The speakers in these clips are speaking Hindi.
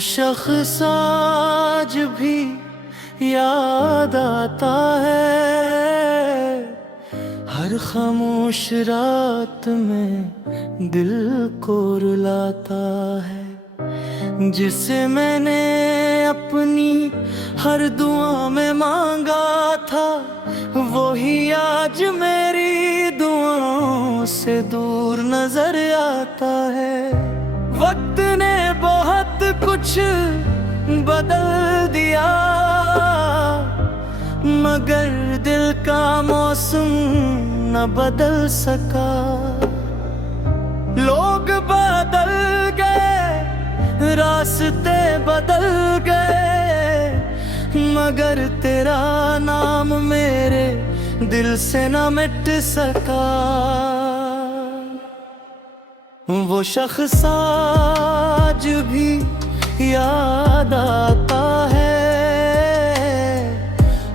शख्स आज भी याद आता है, हर खामोश रात में दिल को रुलाता है। जिसे मैंने अपनी हर दुआ में मांगा था, वही आज मेरी दुआओं से दूर नजर आता है। वक्त ने बहुत कुछ बदल दिया, मगर दिल का मौसम न बदल सका। लोग बदल गए, रास्ते बदल गए, मगर तेरा नाम मेरे दिल से न मिट सका। वो शख्स आज भी याद आता है,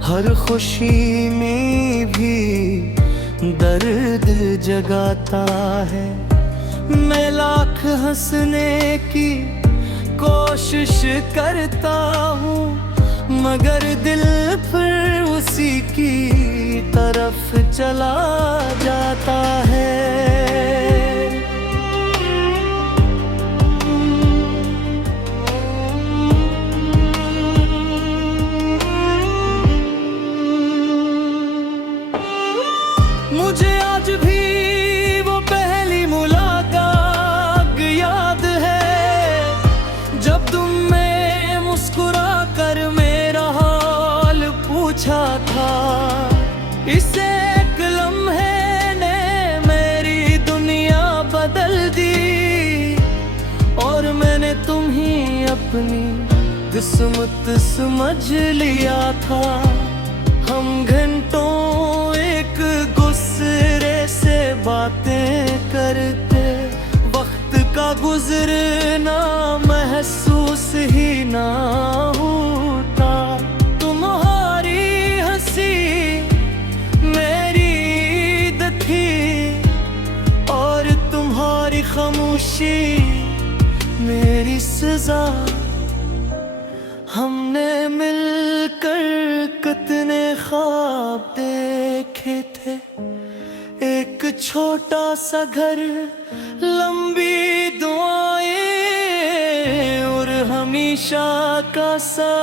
हर खुशी में भी दर्द जगाता है। मैं लाख हंसने की कोशिश करता हूँ, मगर दिल फिर उसी की तरफ चला जाता है। मुझे आज भी वो पहली मुलाकात याद है, जब तुमने मुस्कुरा कर मेरा हाल पूछा था। इस एक लम्हे ने मेरी दुनिया बदल दी, और मैंने तुम ही अपनी किस्मत समझ लिया था। हम घंटों एक दूसरे से बातें करते, वक्त का गुजरना महसूस ही ना होता। तुम्हारी हंसी मेरी ईद थी, और तुम्हारी खामोशी मेरी सजा। हमने मिलकर कितने ख्वाब देखे थे, एक छोटा सा घर, लंबी दुआएं और हमेशा का साथ।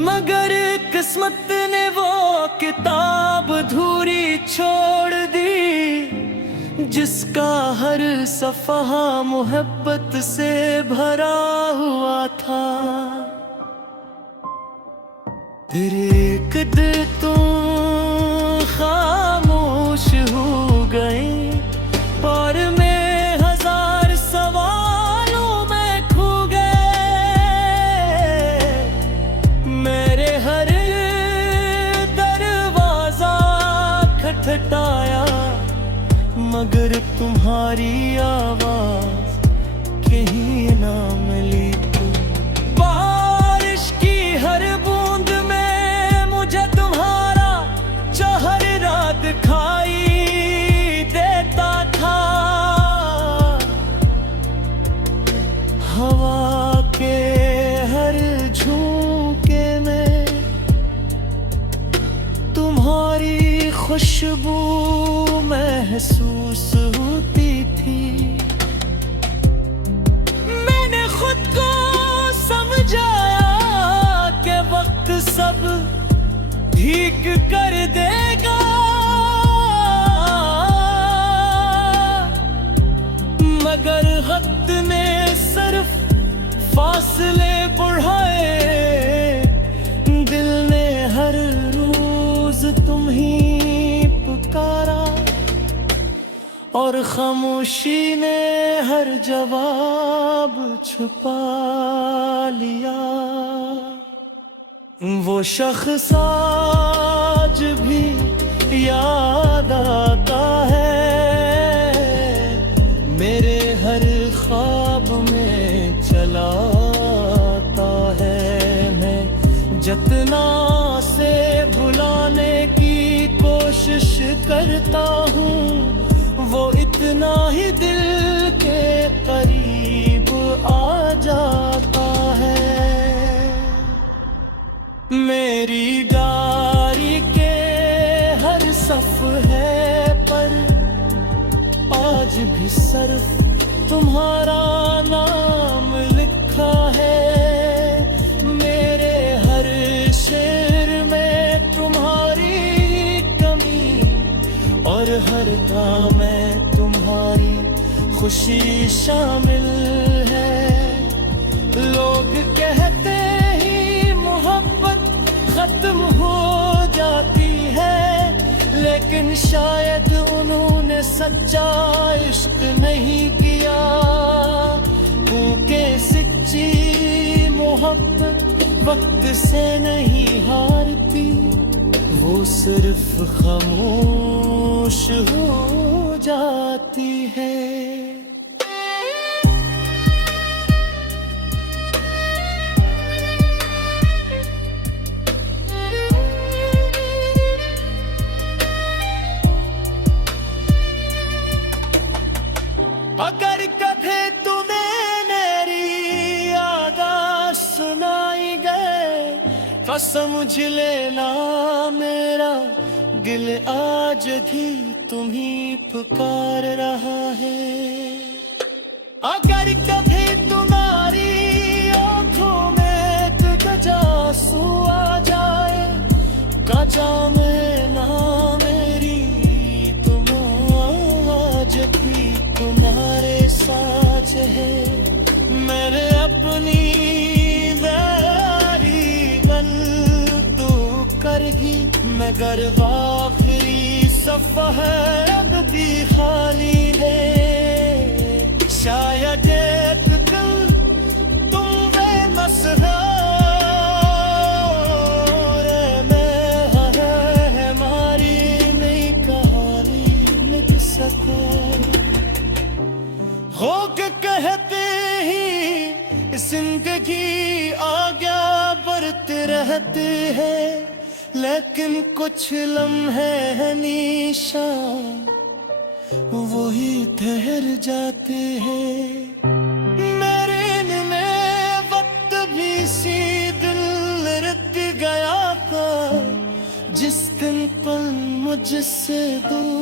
मगर किस्मत ने वो किताब अधूरी छोड़ दी, जिसका हर सफ़हा मोहब्बत से भरा हुआ था। तेरे एक दिल तुम खामोश हो गई, और मैं हजार सवालों में खो गए। मेरे हर दरवाजा खटखटाया, मगर तुम्हारी आवाज कहीं ना मिली। बारिश की हर बूंद में मुझे तुम्हारा चेहरा दिखाई देता था। हवा के हर झोंके में तुम्हारी खुशबू महसूस होती थी। मैंने खुद को समझाया कि वक्त सब ठीक कर देगा, मगर वक्त ने सिर्फ फासले बढ़ाए। दिल ने हर रोज तुम ही पुकारा, और खामोशी ने हर जवाब छुपा लिया। वो शख्स आज भी याद आता है, मेरे हर ख्वाब में चला आता है। मैं जतना से भुलाने की कोशिश करता हूँ, वो इतना ही दिल के करीब आ जाता है। मेरी गाड़ी के हर सफ़े पर आज भी सिर्फ तुम्हारा नाम लिखा है। मेरे हर शेर में तुम्हारी कमी और हर काम में तुम्हारी खुशी शामिल है। लोग कहते ही मोहब्बत खत्म हो जाती है, लेकिन शायद उन्होंने सच्चा इश्क नहीं किया, क्योंकि सच्ची मोहब्बत वक्त से नहीं हारती, वो सिर्फ खामोश हो जाती है। अगर कभी तुम्हें मेरी आवाज़ सुनाई गए तो समझ लेना मेरा दिल आज भी तुम्हीं पुकार रहा है। अगर कभी तुम्हारी आँखों में गजासू आ जाए, गजा में ना मेरी तुम आज भी तुम्हारे साथ है। मैंने अपनी बैरी बन तू करगी, मगर आखिरी सफ़ा है अब भी खाली है। शायद एक दिल तुम बेबस हो, मैं हमारी नई कहानी लिख सकूं। हो के कहते ही जिंदगी आज्ञा बढ़ते रहते हैं, लेकिन कुछ लम्हे हैं निशान वही ठहर जाते हैं। मेरे में वक्त भी सी दिल रुक गया था, जिस दिन पल मुझसे दूर